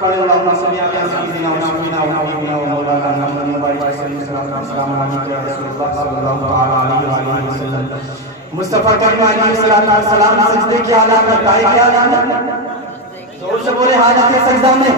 پڑھے اللہم صلی علی سیدنا و شفیعنا و حبیبنا و مولانا محمد مبارک وسلم السلام علیکم یا رسول اللہ صلی اللہ علیہ وسلم. مصطفیٰ کریم علیہ السلام سجدے کی حالت میں کائے کی حالت زور سے بولے حالت سجدہ میں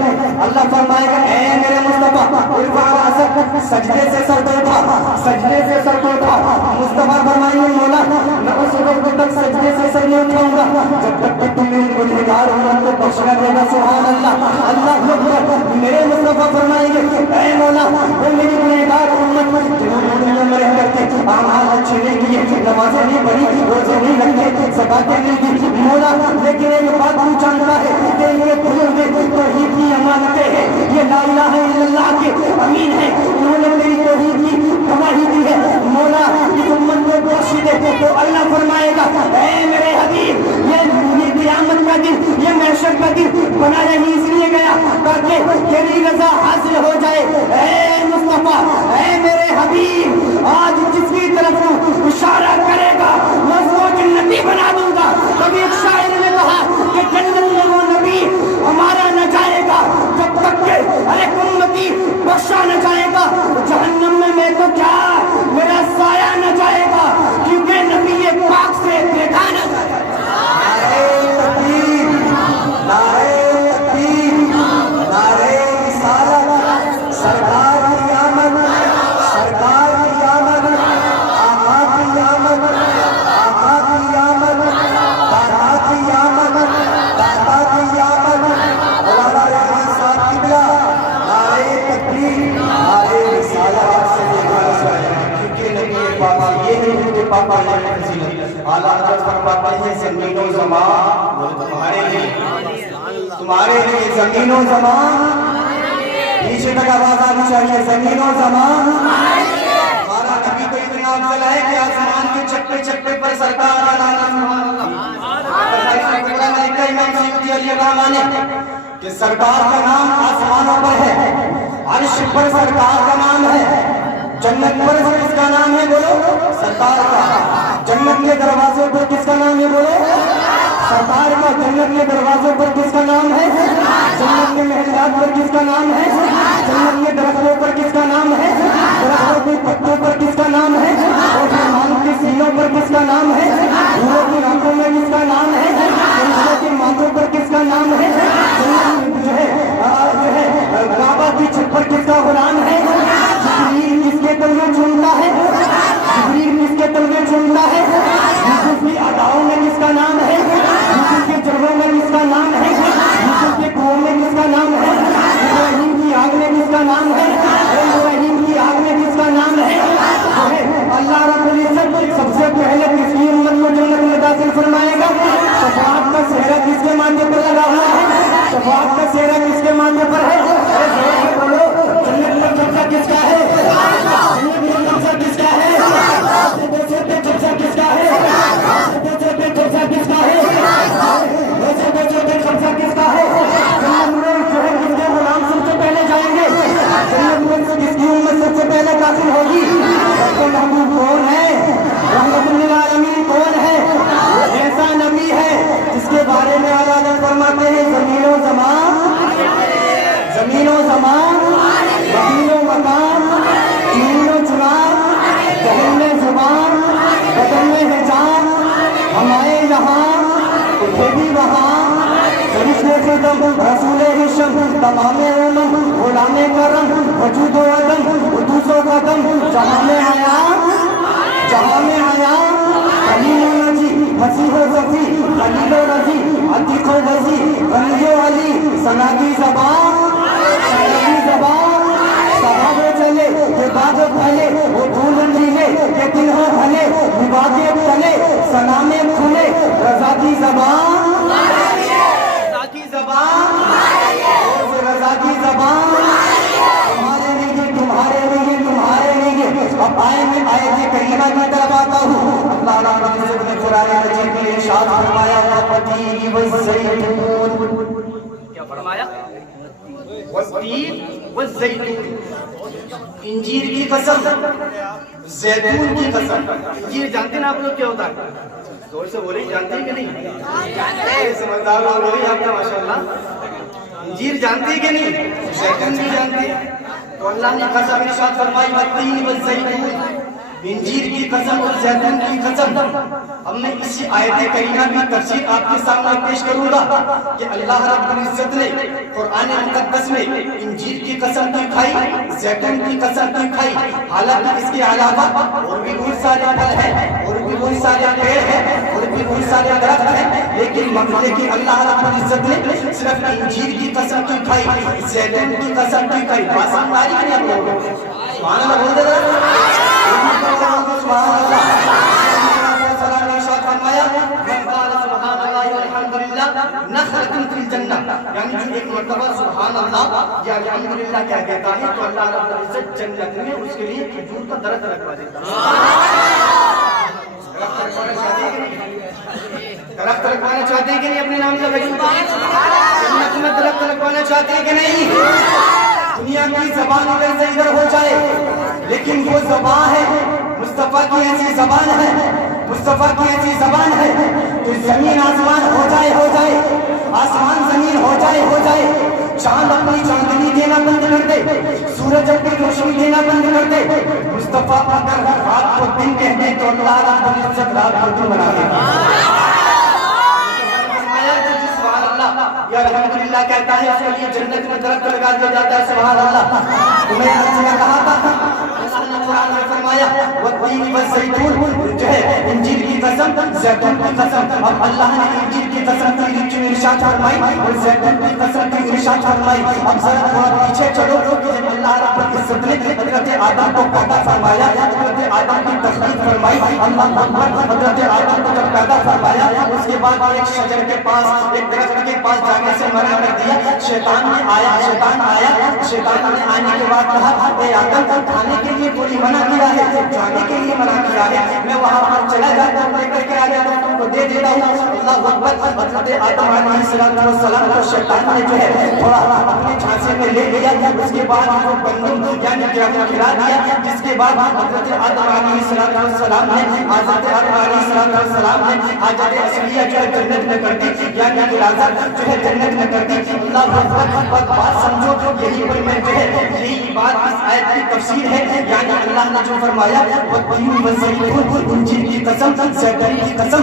اللہ فرمائے گا اے میرے مصطفیٰ ارفع رأسک سجدے سے سر کو اٹھا سجدے سے سر کو اٹھا. مصطفیٰ فرمائیں گے مولا میں اس وقت تک سجدے سے سر نہیں اٹھاؤں گا جب تک کہ تم میری گنہگار امت کو بخشنا دے گا. سبحان اللہ اللہ اکبر. میرے مصطفیٰ فرمائیں گے اے مولا وہ میری گنہگار امت جنہوں نے دنیا میں رہ کر کے اعمال اچھے نہیں کیے نمازیں نہیں پڑھی روزے نہیں رکھے زکاتیں نہیں دی مولا لیکن ایک بات تو جانتا ہے کہ یہ بزرگ توحید کی امانتیں ہیں یہ لا الہ الا اللہ کے امین ہیں انہوں نے میری توحید کی گواہی دی ہے مولا اس امت کو بخش دے تو اللہ فرمائے گا اے میرے حبیب یہ قیامت کا دن یہ محشر کا دن بنایا ہی اس لیے گیا تاکہ تیری رضا حاصل ہو جائے. اے مصطفیٰ اے میرے حبیب آج جس کی طرف اشارہ کرے گا میں اس کو جنتی بنا دوں گا. کبھی ایک شاعر نے کہا کہ جنت میں وہ نبی ہمارا نہ جائے گا جب تک کہ ہر ایک امتی بخشا نہ جائے گا. جہنم میں تو کیا میرا سایہ نہ جائے گا کیونکہ نبی پاک سے دیکھا نہ جائے گا. نعرے تکبیر نعرے رسالت سرکار کی آمد سرکار کی آمد آقا کی آمد آقا کی آمد دادا کی آمد دادا کی آمد. مولانا رحمان صاحب قبلہ نعرے تکبیر نعرے رسالت سے دیکھا جائے کیونکہ نبی پاک یہ نہیں کہ پاپا نے فضیلت اعلیٰ حضرت فرماتے ہیں زمین و زمان تمہارے لیے زمین و زمان پیچھے تک آواز آنی چاہیے زمین و زمان ہمارا نبی تو اتنا افضل ہے کہ آسمان کے چپے چپے پر سرکار کہ سرکار کا نام آسمانوں پر ہے عرش پر سرکار کا نام ہے جنت پر کس کا نام ہے بولو سرکار کا. جنت کے دروازوں پر کس کا نام ہے بولو سرکار کا. جنت کے دروازوں پر کس کا نام ہے جنت کے محلات پر کس کا نام ہے جنت کے درختوں پر کس کا نام ہے درختوں کے پتوں پر کس کا نام ہے اور مہمان کے سینوں پر کس کا نام ہے پھولوں کی آنکھوں میں کس کا نام ہے فرشتوں کے ماتھوں پر کس کا نام ہے جو ہے کعبہ کی چھت پر کس کا غلام ہے جبریل کس کے تلوے چومتا ہے جبریل کس کے تلوے چومتا ہے یوسف کی اداؤں میں کس کا نام ہے یوسف کے جڑوں میں کس کا نام ہے یوسف کے کنویں میں کس کا نام ہے ابراہیم کی آگ میں کس کا نام ہے ابراہیم کی آگ میں کس کا نام ہے اللہ رب العزت سب سے پہلے کس کی امت کو جنت میں داخل فرمائے گا. شفاعت کا سہرا کس کے ماتھے پر لگا ہوا ہے شفاعت کا سہرا کس کے ماتھے پر ہے بولو جنت میں قبضہ کس کا ہے جنت میں قبضہ کس کا ہے قبضہ کس کا ہے قبضہ کس کا ہے قبضہ کس کا ہے. جنت میں جو ہے کس کے غلام سب سے پہلے جائیں گے جنت میں کس کی امت سب سے پہلے داخل ہوگی. محبوب کون ہے رحمت للعالمین کون ہے وہ ایسا نبی ہے جس کے بارے میں اعلیٰ حضرت فرماتے ہیں زمین و زمان زمین و زمان زمین و مکان چین و چنان ذہن میں زبان بدن میں حجاب ہمارے یہاں اٹھے بھی وہاں فرشتے سے دم رسول رشم تمام علم غلام کرم وجود و عدم قدوس و قدم جہاں میں حیا خلیل و نجی مسیح و صفی خلیل و رضی عتیق و رضی غنی و علی ثنا کی زبان صحاب چلے یہ بات پھلے وہ پھول نیلے یہ دن ہو بھلے وواقع تلے ثنا میں کھلے رضا کی زبان رضا کی زبان تمہارے لیے اب آئے تھے کریمہ کی طرف آتا ہوں. اللہ رب العزت نے قرآن مجید میں ارشاد فرمایا والتین والزیتون کیا فرمایا والتین والزیتون انجیر کی قسم زیتون کی قسم. انجیر جانتے ہیں آپ لوگ کیا ہوتا ہے زور سے بولیں جانتے ہیں کہ نہیں جانتے ہیں سمجھدار لوگ آپ کا ماشاءاللہ انجیل جانتے کہ نہیں؟ شیطان بھی جانتے ہیں. تو اللہ نے قسم ارشاد فرمائی والتین والزیتون، انجیر کی قسم اور زیتون کی قسم. اب میں اسی آیت کریمہ کی تفسیر آپ کے سامنے پیش کروں گا کہ اللہ رب العزت نے قرآن مقدس میں انجیر کی قسم کی کھائی، زیتون کی قسم کی کھائی. حالانکہ اس کے علاوہ اور بھی بہت سارے پھل ہیں، اور بھی بہت سارے پیڑ ہیں، اور بھی بہت سارے درخت ہیں، لیکن مقصد کہ اللہ رب العزت نے صرف انجیر کی قسم کی کھائی، زیتون کی قسم کی کھائی. آسان ماری نہیں آپ لوگوں کو سبحان اللہ بول دے رہا. یعنی جو ایک مرتبہ سبحان اللہ یا الحمدللہ کیا کہتا ہے تو اللہ رب العزت جنت میں اس کے لیے کھجور کا درخت رکھوا دیتا ہے. درخت رکھوانا چاہتے ہیں کہ نہیں اپنے نام سے بھائی؟ جنت میں درخت رکھوانا چاہتے ہیں کہ نہیں؟ دنیا کی زبان ادھر سے ادھر ہو جائے لیکن وہ زبان ہے مصطفیٰ کی ایسی زبان ہے، مصطفیٰ کی ایسی زبان ہے کہ زمین آسمان ہو جائے، آسمان زمین ہو جائے، چاند اپنی چاندنی دینا بند کر دے، سورج اپنی روشنی دینا بند کر دے، مصطفیٰ اگر رات کو دن کہتے تو اللہ رب العزت رات کو دن بنا دے. یا الحمدللہ کہتا ہے اس کے لیے جنت میں درخت لگا دیا جاتا ہے. سبحان اللہ. تمہیں ہر جگہ کہا تھا اللہ نے قرآن میں فرمایا والتین والزیتون، جو ہے انجیر کی قسم، زیتون کی قسم. اب اللہ نے انجیر کی قسم کی ارشاد فرمائی اور زیتون کی قسم کی ارشاد فرمائی. اب ذرا تھوڑا پیچھے چلو کہ اللہ رب العزت نے حضرت آدم کو پیدا فرمایا، حضرت آدم کی تخلیق فرمائی. اللہ اکبر. حضرت آدم کو جب پیدا فرمایا اس کے بعد ایک شجر کے پاس، ایک درخت کے پاس جانے سے منع کر دیا. شیطان آیا. شیطان نے آنے کے بعد کہا اے آدم کھانے کے لیے کوئی منع کیا ہے، جانے کے لیے منع کیا ہے، میں وہاں پر چلا جاتا ہوں، لے کر کے آ جاتا ہوں، تم کو دے دیتا ہوں. اللہ اکبر. حضرت آدم علیہ السلام کو شیطان نے جو ہے تھوڑا اپنے جھانسے میں لے لیا. اس کے بعد وہ بندوں یعنی کیا کھلا دیا، جس کے بعد حضرت آدم علیہ السلام نے حضرت آدم علیہ السلام نے حاجت اصلیہ جو ہے جنت میں کر دی، یعنی ولادت جو ہے جنت میں کر دی. اللہ اکبر. بات سمجھو یہی پر میں جو ہے یہی بات اس آیت کی تفسیر ہے. یعنی اللہ نے جو فرمایا والتین والزیتون، انجیر کی قسم، زیتون کی قسم.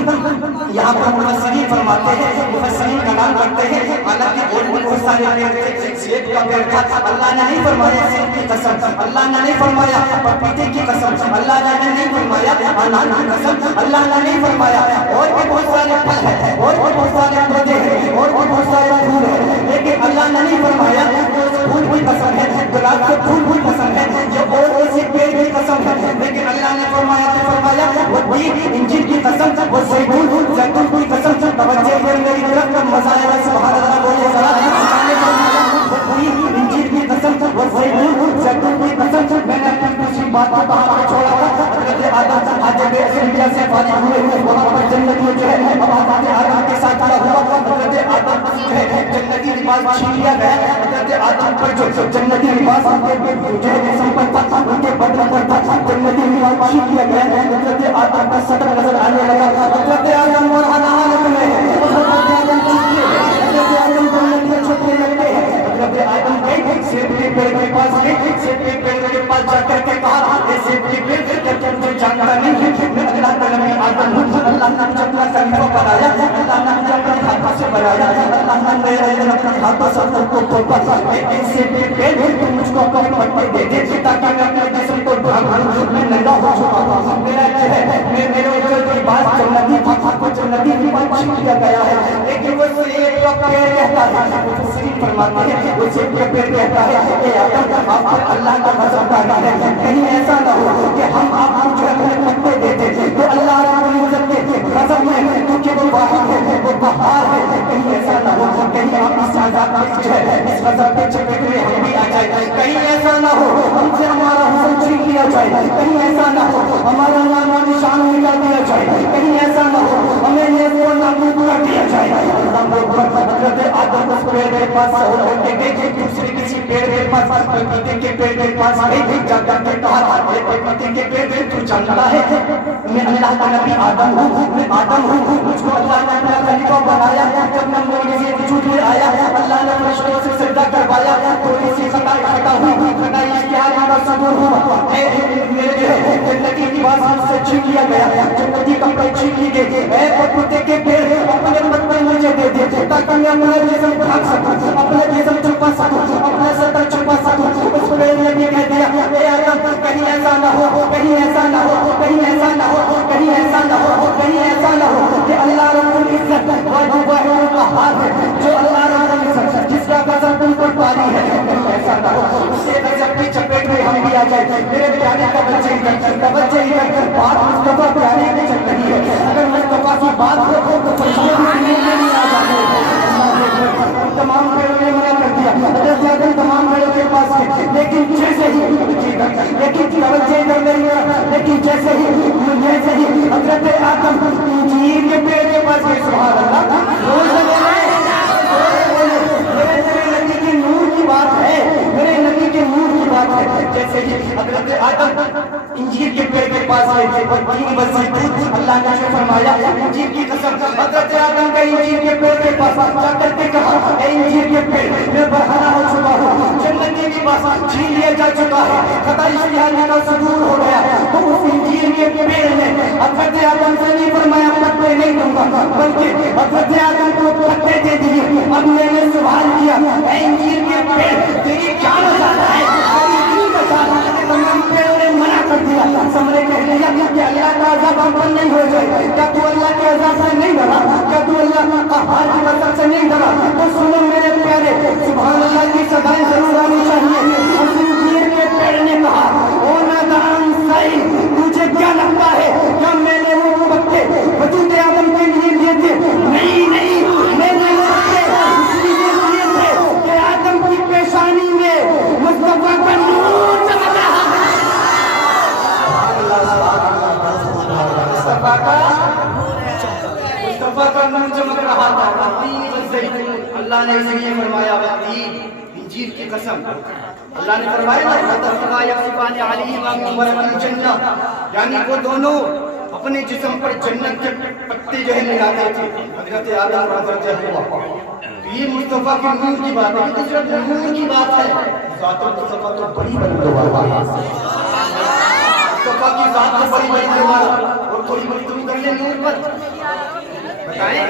یہاں پر مفسرین فرماتے ہیں، مفسرین کلام کرتے ہیں حالانکہ اور بھی بہت سارے پیڑ تھے. سیب کا پیڑ تھا، اللہ نے نہیں فرمایا سیب کی قسم، اللہ نے نہیں فرمایا پپیتے کی قسم، اللہ نے نہیں فرمایا انار کی قسم، اللہ نے نہیں فرمایا. اور بھی بہت سارے پھل ہیں، اور بھی بہت سارے پودے ہیں، اور بھی بہت سارے پھول ہیں، لیکن اللہ نے نہیں فرمایا کہ اس پھول بھی قسم ہے، گلاب کے پھول بھی قسم ہے، یہ اور کسی پیڑ کی قسم ہے. لیکن اللہ نے فرمایا والتین، انجیر کی قسم، والزیتون، زیتون کی قسم. توجہ پر میری طرف کا مزہ ہے. سبحان اللہ بولے ذرا. انجیر کی قسم، والزیتون، زیتون کی قسم. میں نے اپنی دوسری بات کو کہاں پر چھوڑا تھا؟ حضرت آدم حاجت اصلیہ سے فارغ ہوئے، وہاں پر جنت میں جو ہے اب حضرت آدم کے ساتھ کیا ہوا؟ حضرت آدم جو ہے جنتی لباس چھین لیا گیا. حضرت آدم پر جو جنتی لباس جو ہے جسم پر تھا، ان کے بدن پر تھا، جنتی لباس چھین لیا گیا. حضرت آدم کا صدر نظر آنے لگا. حضرت آدم اور حالت میں حضرت آدم جنت میں چھپنے لگے. حضرت آدم گئے سیب کے پیڑ کے پاس گئے، سیب کے پیڑ کے پاس جا کر کے کہا اے سیب کے پیڑ کیا تم مجھے جانتا نہیں ہے میں اللہ تعالیٰ میں آدم ہوں. اللہ نے مجھے اپنا خلیفہ بنایا، اللہ نے مجھے اپنے ہاتھوں سے بنایا، اللہ نے میرے اپنے ہاتھوں سے تم کو توپا. اے سیب کے پیڑ تم مجھ کو اپنے پٹے دے دے تاکہ میں اپنے جسم کو ڈھانکوں، میں ننگا ہو چکا ہوں. میرا جو ہے میرے اوپر جو بات جنتی تھا کو جنتی لباس چھین لیا گیا ہے. لیکن وہ سیب کا پیڑ کہتا ہے، وہ سیب فرماتے ہیں وہ سیب کا پیڑ کہتا ہے اے آدم آپ پر اللہ کا غضب آتا ہے. کہیں ایسا نہ ہو کہ ہم آپ کو جو اپنے پتے دیتے تھے تو اللہ رب العزت کے غضب میں کیونکہ وہ واحد ہے، وہ قہار ہے. کہیں ایسا نہ ہو کہیں آپ اس عذاب میں جو ہے اس غضب کے چپیٹ میں ہم بھی آ جائیں. کہیں ایسا نہ ہو ہم سے ہمارا حسن چھین لیا جائے. کہیں ایسا نہ ہو ہمارا نام و نشان مٹا دیا جائے. کہیں ایسا نہ ہو ہمیں نیز و نابود کر دیا جائے. حضرت آدم اس پیڑ کے پاس ہوتے گئے دوسرے کسی پیڑ کے پاس پپیتے کے پیڑ کے پاس گئی جا کر کے کہا اے پپیتے کے پیڑ تو جانتا ہے میں اللہ کا نبی آدم ہوں، میں آدم ہوں، مجھ کو اللہ نے اپنا خلیفہ بنایا، جب میں میرے یہ وجود میں آیا اللہ نے فرشتوں سے سجدہ کروایا، تھوڑی سی خطا ہوئی، خطا اس کے حال میں صبر ہوا، میرے جو ہے جنتی کی بات مجھ سے چھین لیا گیا، جنتی کا پل چھین لی گئی، اے پپیتے کے پیڑ اپنے پتے مجھے دے دے تاکہ میں اپنا جسم ڈھانپ سکوں، اپنا جسم چھپا سکوں، اپنا سطر چھپا سکوں۔ اس پیڑ نے بھی کہہ دیا اے آدم کہیں ایسا نہ ہو، کہیں ایسا نہ ہو، کہیں ایسا نہ ہو، کہیں ایسا نہ ہو، کہیں ایسا نہ ہو کہ اللہ رب العزت واجب القہار ہے، جو اللہ رب العزت جس کا غضب تم پر پاری ہے، ایسا نہ ہو اس کے غضب کی چپیٹ میں ہم بھی آ جائیں۔ میرے پیارے توجہ کر بات مصطفیٰ پیارے کی چل رہی ہے، اگر مصطفیٰ کی بات ہو تو فرشتے بھی سننے میں نہیں آ جاتے۔ تمام پیڑوں نے منع کر دیا، حضرت آدم تمام پیڑوں کے پاس گئے، لیکن جیسے ہی لیکن جیسے ہی حضرت آدم انجیر کے پیڑ کے پاس گئے، سبحان اللہ، میرے نبی کے نور کی بات ہے، میرے نبی کے نور کی بات ہے۔ جیسے ہی حضرت آدم انجیر کے پیڑ کے پاس گئے اور 3 برس دودھ اللہ نے فرمایا انجیر کی قسم، حضرت آدم کا انجیر کے پیڑ کے پاس جا کر کے کہا اے انجیر کے پیڑ میں برہنہ ہو چکا ہوں، جنتی کی بات چھین لیا جا چکا ہے، خطا اشتہار کا صدور ہو گیا، تو اس انجیر کے پیڑ نے حضرت آدم سے نہیں فرمایا پتے نہیں دوں گا، بلکہ حضرت آدم کو پتے دے دیے۔ اب میں نے سوال کیا اے انجیر کے پیڑ تیری کیا وجہ ہے؟ تمام پیڑوں نے منع کر دیا، سمرے کہنے لگا کہ اللہ کا عذاب ہم پر نہیں ہو جائے، کیا تو اللہ کے عذاب سے نہیں ڈرا؟ کیا تو اللہ کا قہار کی وجہ سے نہیں ڈرا؟ تو سنو میرے پیارے، سبحان اللہ کی صدائیں ضرور آنی چاہیے۔ اس انجیر کے پیڑ نے کہا او نادان سعید، مجھے کیا لگتا ہے کیا میں نے وہ پتے وجود آدم کے لیے دیے تھے؟ نہیں نہیں، میں نے وہ پتے اس لیے دیے تھے کہ آدم کی پیشانی میں مصطفیٰ کا نور چمک رہا ہے۔ مصطفیٰ کا نور چمک رہا تھا۔ اللہ نے اس لیے فرمایا انجیر کی قسم، اللہ نے فرمایا یعنی وہ دونوں اپنے جسم پر جنت کے پتے جو ہے ملاتے تھے، حضرت آدم اور حضرت حوا۔ یہ مصطفیٰ کے نور کی بات ہے، یہ صرف نور کی بات ہے، ذات مصطفیٰ تو بڑی بڑی دوبارہ مصطفیٰ کی ذات تو بڑی بڑی دوبارہ اور تھوڑی بڑی تم کر لیں نور پر بتائیں۔